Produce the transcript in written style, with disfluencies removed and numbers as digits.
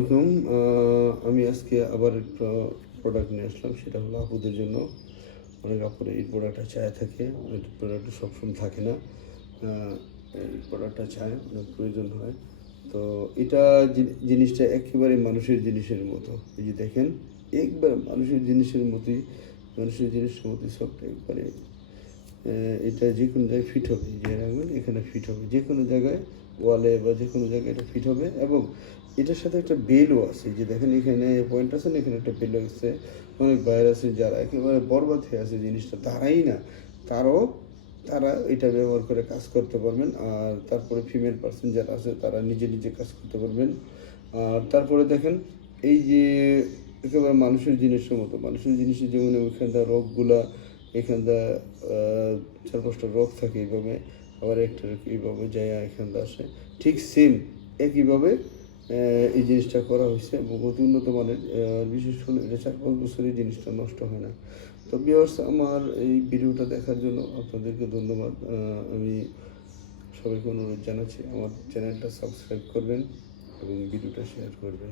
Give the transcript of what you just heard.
আলাইকুম। আমি আজকে আবার একটা প্রোডাক্ট নিয়ে আসলাম, সেটা হলো আপুদের জন্য। অনেক আপুরা এই প্রোডাক্টটা চায় থাকে, এই প্রোডাক্টটা সবসময় থাকে না। এই প্রোডাক্টটা চায়, অনেক প্রয়োজন হয়। তো এটা জিনিসটা একেবারে মানুষের জিনিসের মতো। এই যে দেখেন, একবার মানুষের জিনিসের মতোই সব একবারে। এটা যে কোনো জায়গায় ফিট হবে, যে রাখবেন এখানে ফিট হবে, যে কোনো জায়গায় ওয়ালে বা যে কোনো জায়গায় এটা ফিট হবে। এবং এটার সাথে একটা বেলও আছে, যে দেখেন এখানে পয়েন্ট আছে না, এখানে একটা বেল আছে। অনেক বাইরে আছে যারা একেবারে বরবাদ হয়ে আছে জিনিসটা দাঁড়াই না, তারা এটা ব্যবহার করে কাজ করতে পারবেন। আর তারপরে ফিমেল পার্সন যারা আছে তারা নিজে নিজে কাজ করতে পারবেন। আর তারপরে দেখেন, এই যে একেবারে মানুষের জিনিসের যেমন ওইখানকার রোগগুলা, এখানটা 4-5টা রোগ থাকে এইভাবে, আবার একটা এইভাবে যায় এখানটা আসে, ঠিক সেম একইভাবে এই জিনিসটা করা হয়েছে এবং অতি উন্নত মানের। বিশেষ করে এটা 4-5 বছর এই জিনিসটা নষ্ট হয় না। তো ভিউয়ার্স, আমার এই ভিডিওটা দেখার জন্য আপনাদেরকে ধন্যবাদ। আমি সবাইকে অনুরোধ জানাচ্ছি আমার চ্যানেলটা সাবস্ক্রাইব করবেন এবং ভিডিওটা শেয়ার করবেন।